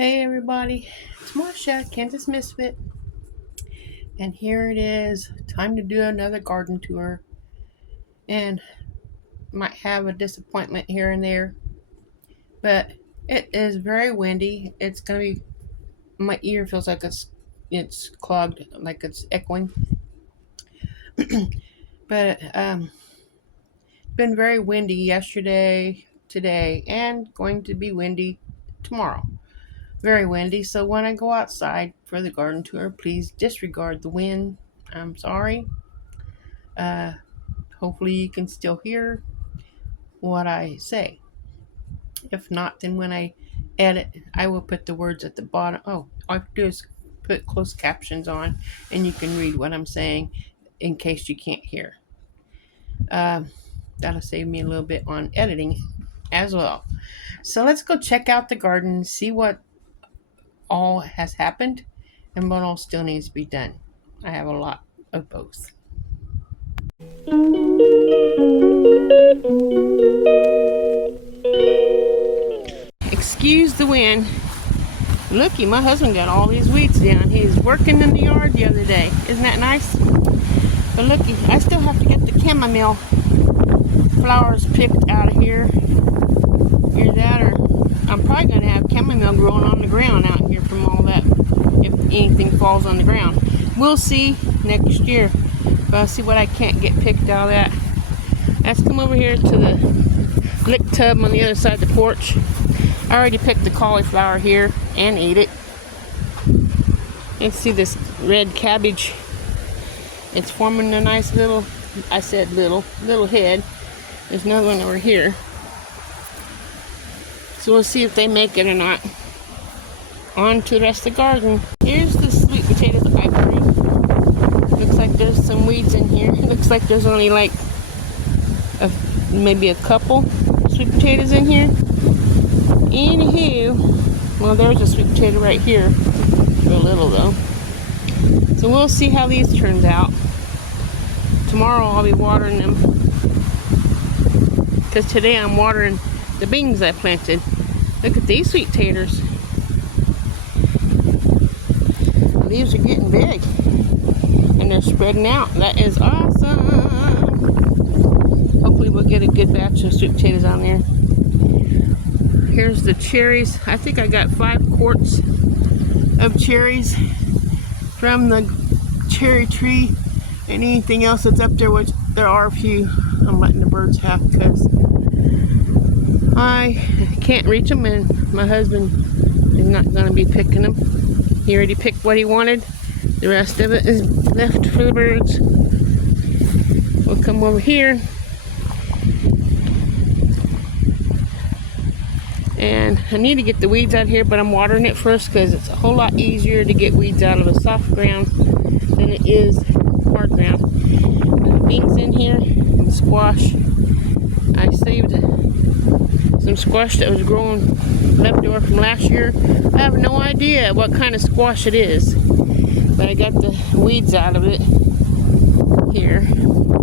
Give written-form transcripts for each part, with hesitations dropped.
Hey everybody, it's Marcia, Kansas Misfit, and here it is, time to do another garden tour, and might have a disappointment here and there, but it is very windy. It's gonna be, my ear feels like it's clogged, like it's echoing, but been very windy yesterday, today, and going to be windy tomorrow. Very windy, so when I go outside for the garden tour, please disregard the wind. I'm sorry. Uh, Hopefully you can still hear what I say. If not, then when I edit, I will put the words at the bottom. Oh, all I have to do is put closed captions on, and you can read what I'm saying in case you can't hear. That'll save me a little bit on editing as well. So let's go check out the garden, see what all has happened and what all still needs to be done. I have a lot of both. Excuse the wind. Looky, my husband got all these weeds down. He was working in the yard the other day. Isn't that nice? But looky, I still have to get the chamomile flowers picked out of here. Either that or I'm probably going to have chamomile growing on the ground out here from all that, if anything falls on the ground. We'll see next year. But I'll see what I can't get picked out of that. Let's come over here to the lick tub on the other side of the porch. I already picked the cauliflower here and ate it. Let's see this red cabbage. It's forming a nice little, I said little head. There's another one over here. So we'll see if they make it or not. On to the rest of the garden. Here's the sweet potatoes I grew. Looks like there's some weeds in here. It looks like there's only like maybe a couple sweet potatoes in here. Anywho, well, there's a sweet potato right here. For a little though. So we'll see how these turns out. Tomorrow I'll be watering them. Because today I'm watering the beans I planted. Look at these sweet taters. The leaves are getting big. And they're spreading out. That is awesome. Hopefully we'll get a good batch of sweet potatoes on there. Here's the cherries. I think I got 5 quarts of cherries from the cherry tree, and anything else that's up there, which there are a few I'm letting the birds have because I can't reach them, and my husband is not going to be picking them. He already picked what he wanted. The rest of it is left for the birds. We'll come over here. And I need to get the weeds out here, but I'm watering it first because it's a whole lot easier to get weeds out of a soft ground than it is hard ground. There's beans in here and squash. I saved some squash that was growing left over from last year. I have no idea what kind of squash it is, but I got the weeds out of it here,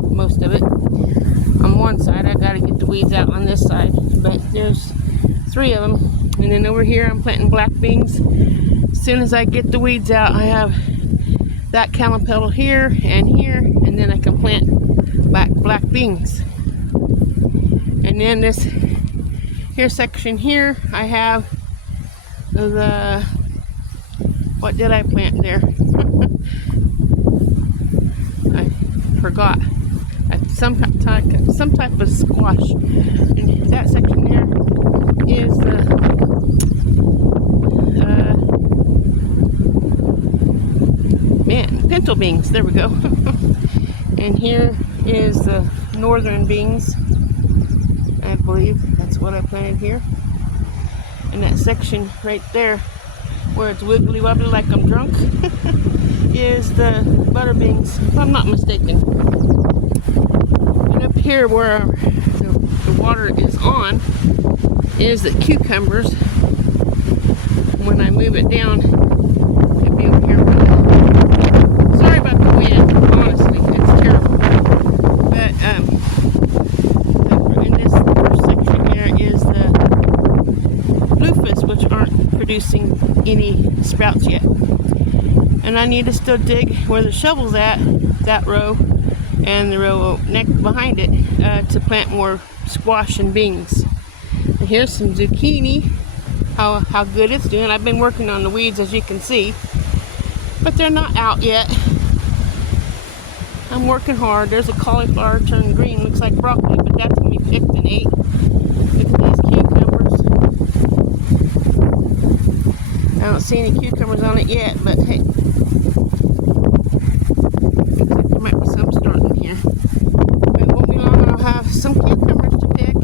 most of it. On one side, I got to get the weeds out on this side, but there's 3 of them. And then over here I'm planting black beans. As soon as I get the weeds out, I have that callum petal here, and then I can plant black beans. And then this here section here, I have the, what did I plant there? I forgot. Some type of squash. And that section there is the pinto beans. There we go. And here is the northern beans. I believe that's what I planted here. And that section right there, where it's wiggly wobbly like I'm drunk, is the butter beans, if I'm not mistaken. And up here where the water is on is the cucumbers. When I move it down, it'll be over here. Sorry about the wind, honestly, it's terrible. But in this first section here is the bluefus, which aren't producing producing any sprouts yet. And I need to still dig where the shovel's at, that row, and the row next behind it, to plant more squash and beans. And here's some zucchini, how good it's doing. I've been working on the weeds, as you can see, but they're not out yet. I'm working hard. There's a cauliflower turned green, looks like broccoli, but that's gonna be picked and ate. Look at these cucumbers. I don't see any cucumbers on it yet, but hey, looks like there might be some starting here. It won't be long and I'll have some cucumbers to pick.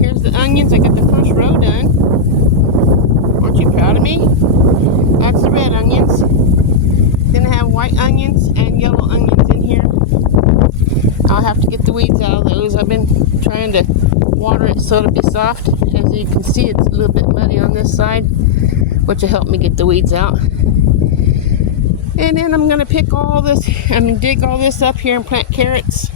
Here's the onions. I got the first row done. Aren't you proud of me? That's the red onions. Then I have white onions and yellow onions in here. I'll have to get the weeds out of those. I've been trying to water it so it'll be soft. As you can see, it's a little bit muddy on this side, which will help me get the weeds out. And then I'm gonna pick all this, dig all this up here and plant carrots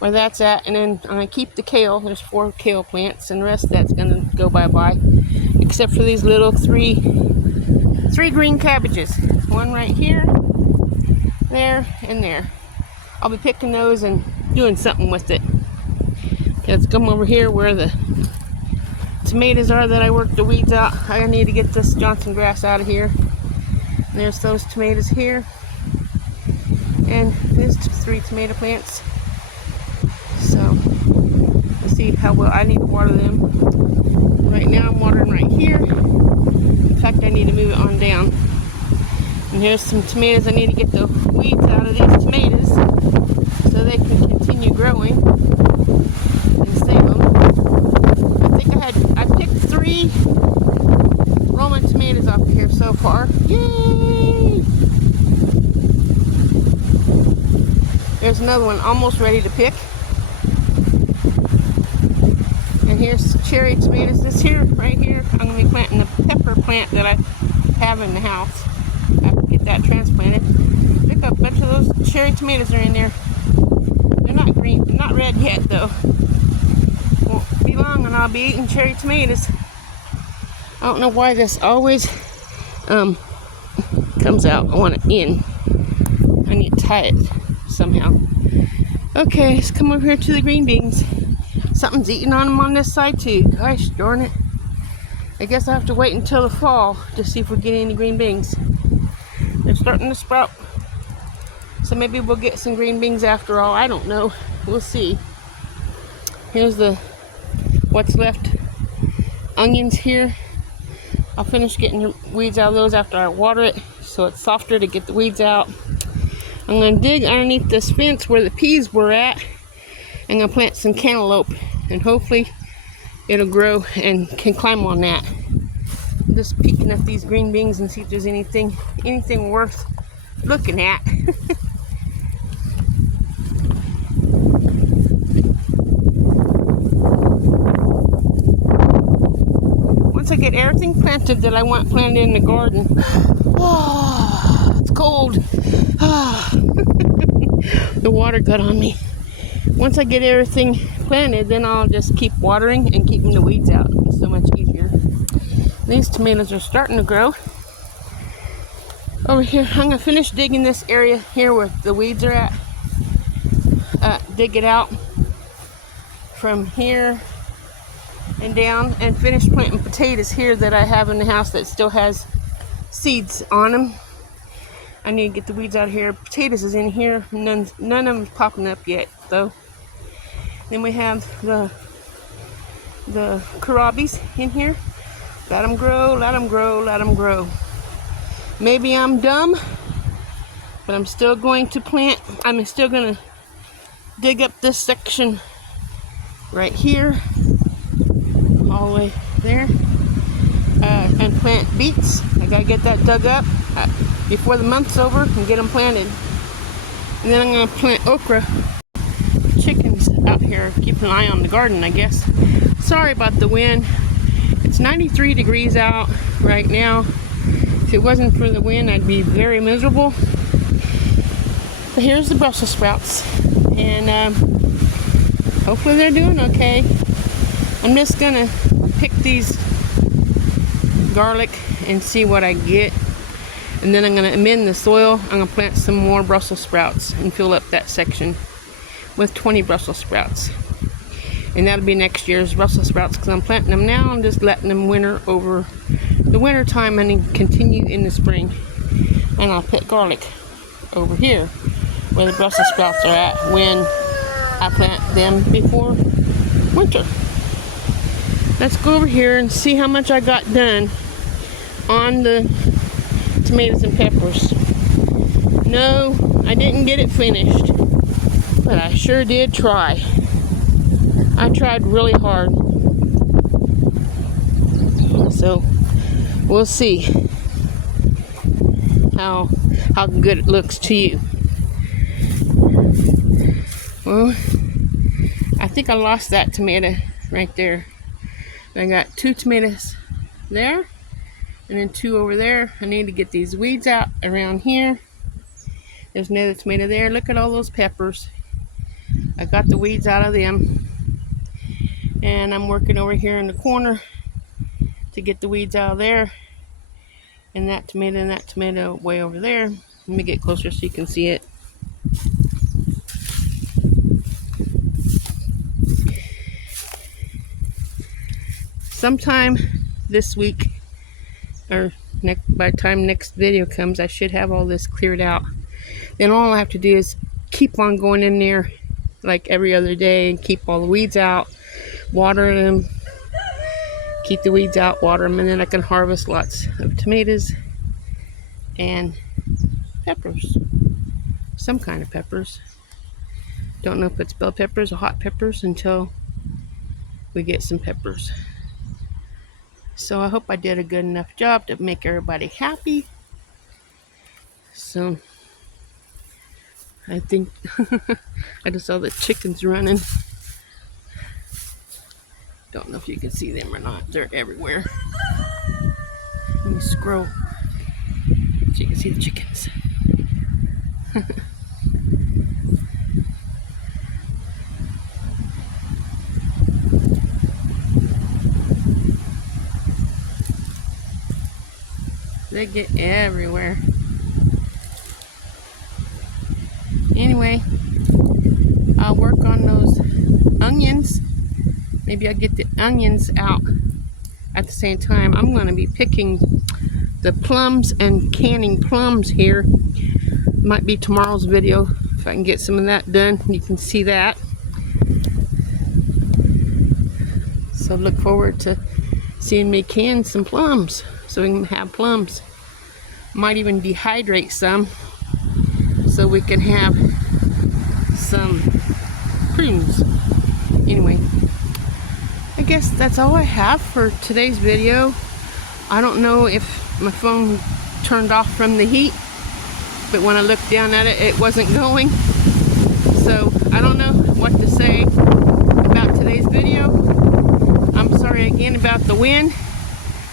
where that's at. And then I'm gonna keep the kale. There's 4 kale plants, and the rest of that's gonna go bye-bye, except for these little three green cabbages. One right here, there, and there. I'll be picking those and doing something with it. Let's come over here where the tomatoes are that I worked the weeds out. I need to get this Johnson grass out of here. And there's those tomatoes here. And there's 3 tomato plants. So, let's see how well I need to water them. Right now I'm watering right here. In fact, I need to move it on down. And here's some tomatoes. I need to get the weeds out of these tomatoes so they can continue growing and save them. I picked 3 Roman tomatoes off of here so far. Yay! There's another one almost ready to pick. And here's cherry tomatoes. This here, right here, I'm going to be planting the pepper plant that I have in the house. I have to get that transplanted. Look, a bunch of those cherry tomatoes are in there. They're not green, not red yet though. Won't be long and I'll be eating cherry tomatoes. I don't know why this always comes out. I want it in. I need to tie it somehow. Okay, let's come over here to the green beans. Something's eating on them on this side too. Gosh darn it. I guess I have to wait until the fall to see if we get any green beans. They're starting to sprout. So maybe we'll get some green beans after all. I don't know. We'll see. Here's what's left. Onions here. I'll finish getting the weeds out of those after I water it so it's softer to get the weeds out. I'm going to dig underneath this fence where the peas were at. I'm going to plant some cantaloupe and hopefully it'll grow and can climb on that. I'm just peeking at these green beans and see if there's anything worth looking at. Once I get everything planted that I want planted in the garden. Oh, it's cold. Oh. The water got on me. Once I get everything planted, then I'll just keep watering and keeping the weeds out. It's so much easier. These tomatoes are starting to grow. Over here, I'm gonna finish digging this area here where the weeds are at. Dig it out from here and down, and finish planting potatoes here that I have in the house that still has seeds on them. I need to get the weeds out of here. Potatoes is in here. None of them is popping up yet though. Then we have the kohlrabies in here. Let them grow, let them grow, let them grow. Maybe I'm dumb, but I'm still going to plant. I'm still going to dig up this section right here, all the way there, and plant beets. I got to get that dug up before the month's over and get them planted. And then I'm going to plant okra. Chickens out here keep an eye on the garden, I guess. Sorry about the wind. It's 93 degrees out right now. If it wasn't for the wind, I'd be very miserable. But here's the Brussels sprouts, and hopefully they're doing okay. I'm just gonna pick these garlic and see what I get. And then I'm going to amend the soil. I'm going to plant some more Brussels sprouts and fill up that section with 20 Brussels sprouts. And that'll be next year's Brussels sprouts because I'm planting them now. I'm just letting them winter over the winter time and then continue in the spring. And I'll put garlic over here where the Brussels sprouts are at when I plant them before winter. Let's go over here and see how much I got done on the tomatoes and peppers. No, I didn't get it finished, but I sure did try. I tried really hard. So we'll see how good it looks to you. Well, I think I lost that tomato right there. I got 2 tomatoes there and then 2 over there. I need to get these weeds out around here. There's another tomato there. Look at all those peppers. I got the weeds out of them. And I'm working over here in the corner to get the weeds out of there. And that tomato way over there. Let me get closer so you can see it. Sometime this week, or by the time next video comes, I should have all this cleared out. Then all I have to do is keep on going in there like every other day and keep all the weeds out, water them, keep the weeds out, water them, and then I can harvest lots of tomatoes and peppers. Some kind of peppers. Don't know if it's bell peppers or hot peppers until we get some peppers. So I hope I did a good enough job to make everybody happy. So I think I just saw the chickens running. Don't know if you can see them or not. They're everywhere. Let me scroll so you can see the chickens. They get everywhere. Anyway, I'll work on those onions. Maybe I'll get the onions out at the same time. I'm going to be picking the plums and canning plums here. Might be tomorrow's video if I can get some of that done. You can see that. So look forward to seeing me can some plums so we can have plums. Might even dehydrate some so we can have some prunes. Anyway, I guess that's all I have for today's video. I don't know if my phone turned off from the heat, but when I looked down at it, it wasn't going. So I don't know what to say about today's video. I'm sorry again about the wind.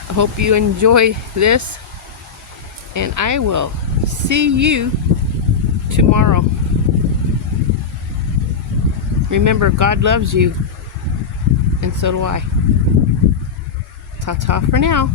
I hope you enjoy this, and I will see you tomorrow. Remember, God loves you, and so do I. Ta-ta for now.